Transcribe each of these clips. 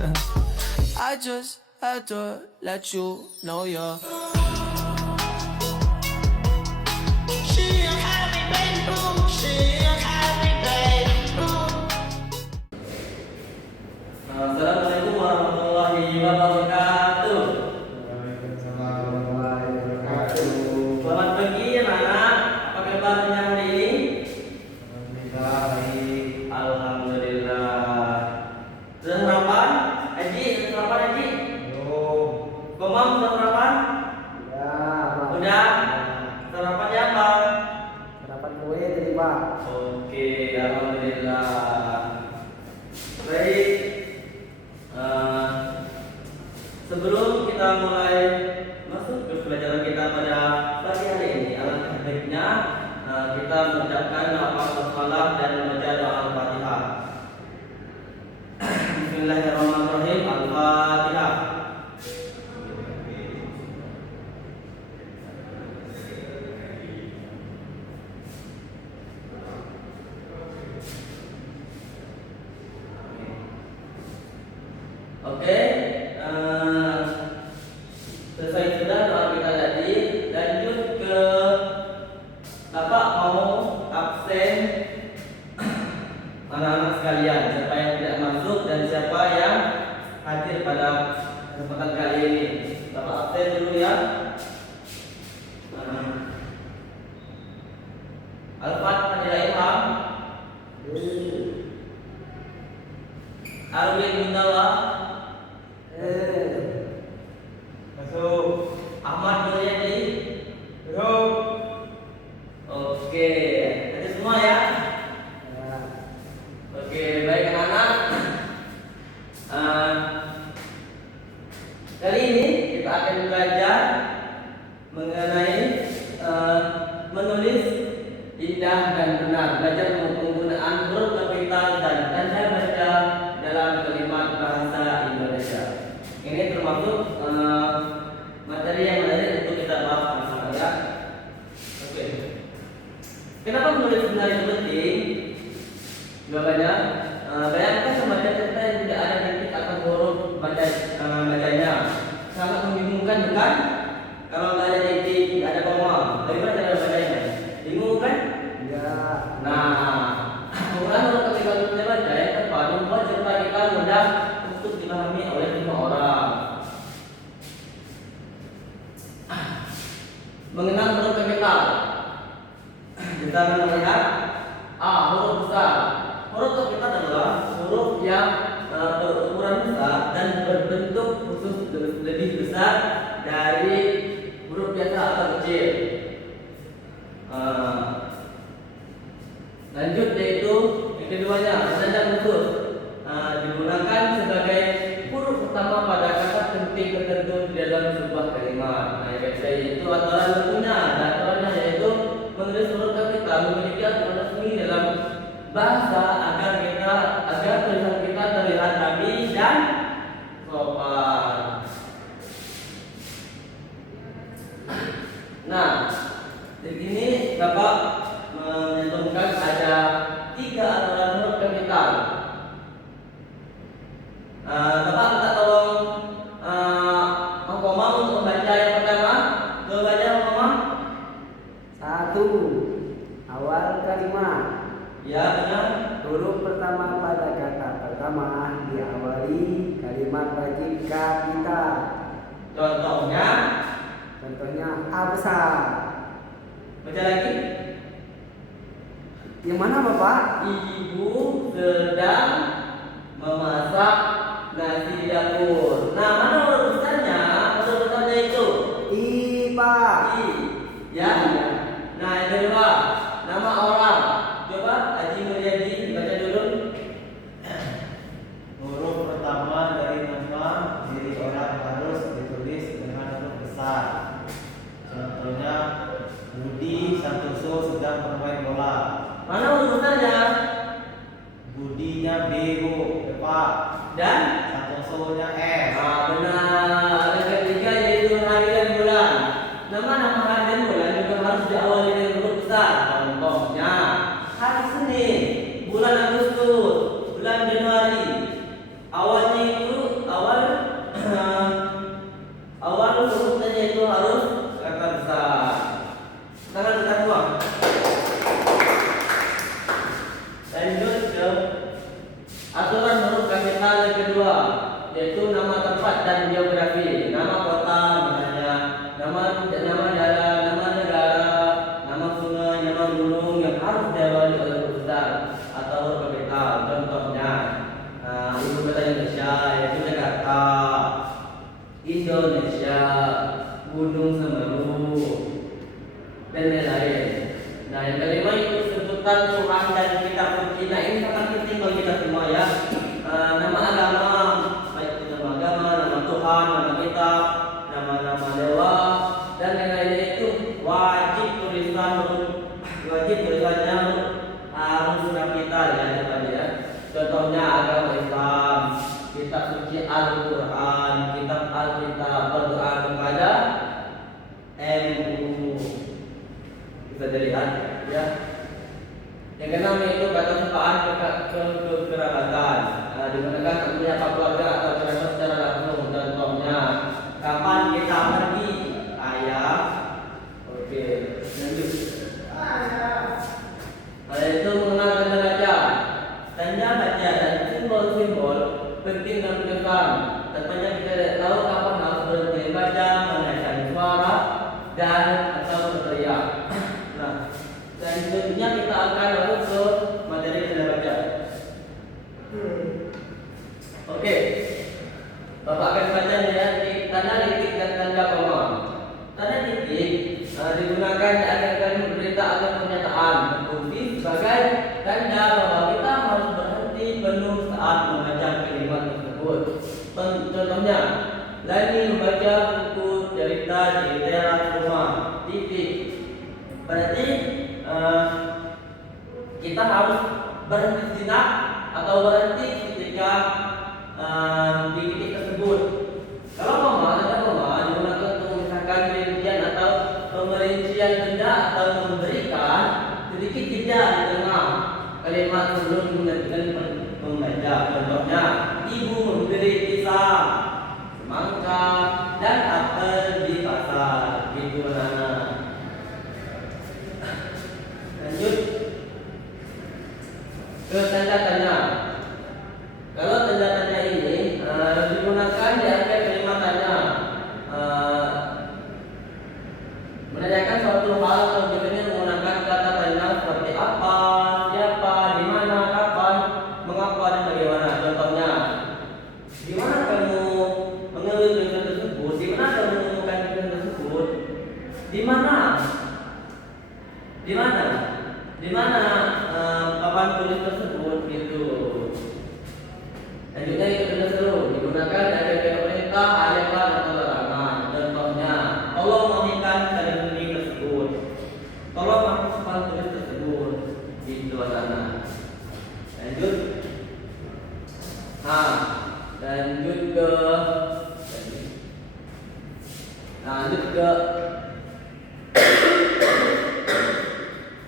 I just had to let you know you're Assalamualaikum warahmatullahi wabarakatuh. Waalaikumsalam warahmatullahi wabarakatuh. Selamat pagi anak-anak. Apa kabarnya hari ini? Alhamdulillah baik. Alhamdulillah. Sudah sarapan? Aji, sudah sarapan Aji? Belum. Komam sudah sarapan? Ya, Pak. Udah. Sarapannya apa? Sarapan kue tadi, Pak. Oke, alhamdulillah. Baik. Sebelum kita mulai masuk ke pelajaran kita pada pagi hari ini, alangkah baiknya kita mengucapkan lafaz basmalah dan membaca doa Al-Fatihah. Bismillahirrahmanirrahim. Al-Fatihah. Oke, selesai sudah doa kita tadi. Lanjut ke Bapak mau absen anak-anak sekalian, siapa yang tidak masuk dan siapa yang hadir pada kesempatan kali ini. Bapak absen dulu ya. Al-Fatihah. Ilham, Arwin Gunawan, Masuk. Ahmad Mulyadi. Masuk. Oke, ada semua ya. Ya. Oke, baik anak-anak. Kali ini kita akan belajar mengenai menulis indah dan benar. Belajar penggunaan huruf kapital dan tanda baca dalam kalimat bahasa Indonesia. Ini termasuk materi yang menarik untuk kita bahas bersama ya. Oke. Kenapa menulis benar itu penting? Jawabannya, bayangkan sembaca cerita yang tidak ada titik atau huruf bacanya. Sangat membingungkan bukan? Kalau nggak ada titik, nggak ada koma, bagaimana cara bacanya? Bingung kan? Ya. Nah, penggunaan huruf kapital dan baca yang tepat membuat cerita kita mudah untuk dipahami oleh semua orang. Mengenal huruf kapital, kita melihat A. Huruf besar. Huruf kapital adalah huruf yang berukuran besar dan berbentuk khusus lebih besar dari huruf biasa atau kecil. Lanjut yaitu yang keduanya, tanda khusus. Digunakan sebagai huruf pertama pada kata penting tertentu di dalam sebuah kalimat. Nah, yaitu aturan bakunya. Dan aturannya yaitu menulis huruf kapital memiliki aturan resmi dalam bahasa agar tulisan kita terlihat rapi dan sopan. Nah, di sini Bapak menentukan ada 3 aturan huruf kapital. Bapak minta tolong Mangkomang untuk membaca yang pertama. Coba baca Mangkomang. 1. Awal kalimat. Ya, benar. Huruf pertama pada kata pertama diawali kalimat wajib kapital. Contohnya, Contohnya A besar. baca lagi. Yang mana, Bapak? Ibu sedang memasak nasi di dapur. Nah, mana huruf besarnya? Huruf besarnya itu I, Pak. I. Ya. Nah, yang kedua, nama orang. Coba Haji Mulyadi baca dulu. Huruf pertama dari nama diri orang harus ditulis dengan huruf besar. Contohnya, Budi Santoso sedang bermain bola. Mana huruf besarnya? Budinya B, Bu, Pak. Dan Santoso-nya S. benar. Yang ketiga yaitu hari dan bulan. Nama-nama hari dan bulan juga harus diawali dengan huruf besar. Contohnya, hari Senin, bulan Agustus, bulan Januari. Awalnya itu Indonesia, Gunung Semeru, dan lain-lain. Nah, yang kelima itu sebutan Tuhan dan kitab suci. Nah, ini sangat penting bagi kita semua ya. Nama agama, baik itu nama agama, nama Tuhan, nama kitab, nama-nama dewa, dan lain-lainnya itu wajib tulisannya harus sudah kita ya depannya ya. Contohnya agama Islam, kitab suci Al-Quran, kitab Alkitab, berdoa kepada MU. Bisa dilihat ya. Yang keenam itu keterbukaan kekerabatan. Di mana menyapa keluarga atau kerabat secara langsung. Contohnya, kapan kita pergi? Ayah. Oke, lanjut. Itu mengenal tanda baca. Tanda baca dan simbol-simbol penting dan berkesan. Tentunya kita tidak tahu kapan harus berhenti baca, menaikkan suara, dan atau berteriak. Nah, selanjutnya kita akan masuk ke materi tanda baca. Oke, Bapak akan baca ya tanda titik dan tanda koma. Tanda titik digunakan di akhir kalimat berita atau pernyataan, berfungsi sebagai tanda bahwa kita harus berhenti penuh saat membaca kalimat tersebut. Contohnya, Lani membaca buku cerita di teras rumah. Titik. Berarti kita harus berhenti sejenak atau berhenti ketika di titik tersebut. Kalau ada koma digunakan untuk memisahkan rincian atau pemerincian benda atau memberikan sedikit jeda di tengah kalimat sebelum melanjutkan membaca. Contohnya, ibu membeli pisang, semangka, dan apel di pasar. Gitu anak-anak. Lanjut ke tanda-tanda. Kalau tanda-tanda ini digunakan di akhir kalimat tanya, menanyakan suatu hal atau biasanya menggunakan kata tanya seperti apa, siapa, di mana, kapan, mengapa, dan bagaimana. Contohnya, di mana kamu mengambil tulisan tersebut? Di mana kamu menemukan tulisan tersebut? Di mana? Di mana? Di mana papan tulis tersebut? Gitu. Lanjutnya itu tanda seru digunakan dari perintah, ayat-ayat atau larangan. Contohnya, tolong matikan tali tersebut. Tolong hapus papan tulis tersebut. Gitu anak. Lanjut. Lanjut ke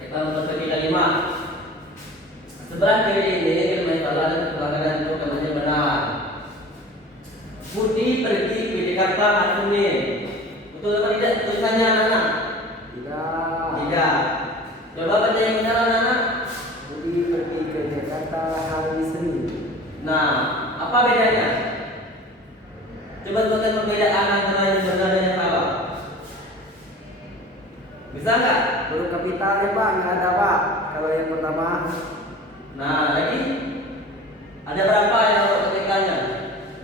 kita untuk segi kalimat. Sebelah kiri ini kalimat salah dan sebelah kanan itu kalimatnya benar. Budi pergi ke Jakarta hari Senin. Betul atau tidak tulisannya anak-anak? Tidak. Coba baca yang benar anak-anak. Budi pergi ke Jakarta hari Senin. Nah, apa bedanya? Coba sebutkan perbedaan antara yang benar dan yang salah. Bisa nggak? Huruf kapitalnya Pak, nggak ada Pak. Kalau yang pertama, Nah, lagi ada berapa yang harus ketikanya?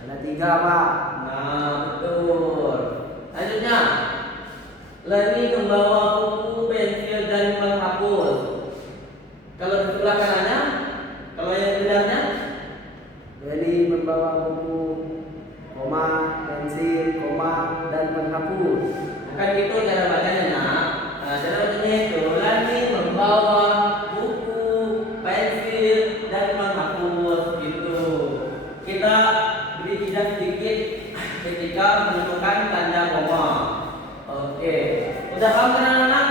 ada 3 Pak. Nah, betul. Lanjutnya, Lani membawa buku, pensil, dan penghapus. Kalau di sebelah kanannya, kalau yang benarnya, Leni membawa buku, koma, pensil, koma, dan penghapus. bukan gitu cara bacanya nak. Nah, cara bacanya itu Lani membawa buku, pensil, dan penghapus gitu. Kita beri jeda sedikit ketika menemukan tanda koma. Oke, udah paham kan anak-anak?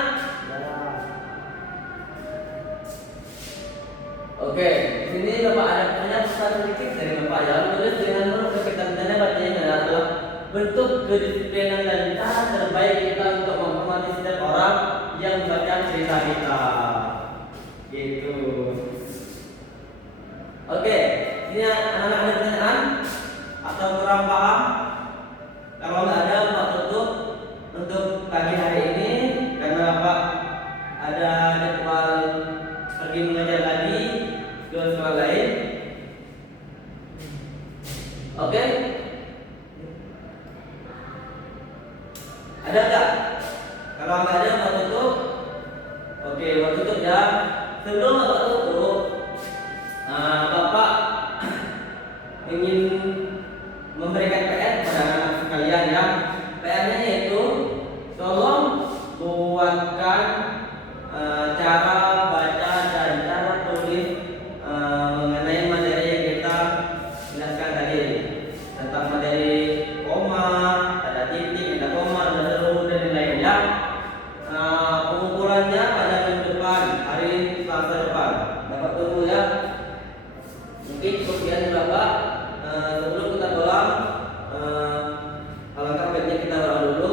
Oke, di sini Bapak ada punya pesan sedikit dari Bapak ya. Tulis dengan huruf kepitannya bacanya adalah bentuk kedisiplinan dan cara terbaik kita untuk menghormati setiap orang yang membaca cerita kita. Gitu. Oke, ini anak-anak ada pertanyaan atau kurang paham? Kalau nggak ada, Bapak tutup untuk pagi hari ini karena Bapak ada jadwal pergi mengajar lagi ke sekolah lain. Oke? Ada nggak? Kalau nggak ada, Bapak tutup. Oke, Bapak tutup ya. Sebelum Bapak tutup, Bapak ingin memberikan PR pada anak sekalian ya. PR-nya yaitu tolong buatkan cara baca dan cara tulis mengenai materi yang kita jelaskan tadi tentang materi koma, tanda titik, tanda koma, tanda seru dan lain-lainnya. Pengumpulannya pada minggu depan, hari Selasa depan. Bapak tunggu ya. Mungkin kemudian Bapak sebelum kita pulang, alangkah baiknya kita berdoa dulu.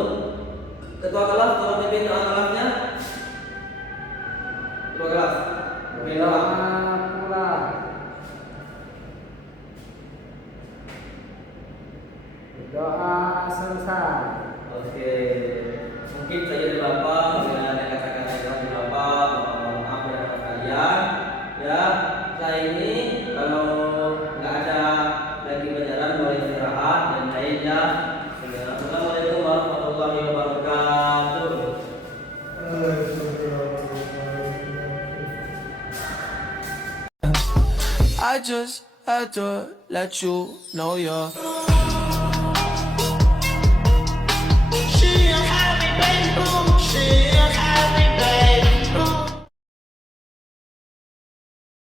Ketua kelas tolong pimpin doa kelasnya. Ketua kelas, pimpin doa. pulang. Doa selesai. Oke, mungkin saja dari Bapak, mungkin ada kata-kata yang dari Bapak, mohon maaf ya Bapak sekalian. Ya, setelah ini kalau nggak ada lagi pelajaran boleh istirahat dan lainnya. Assalamualaikum warahmatullahi wabarakatuh. I just had to let you know you're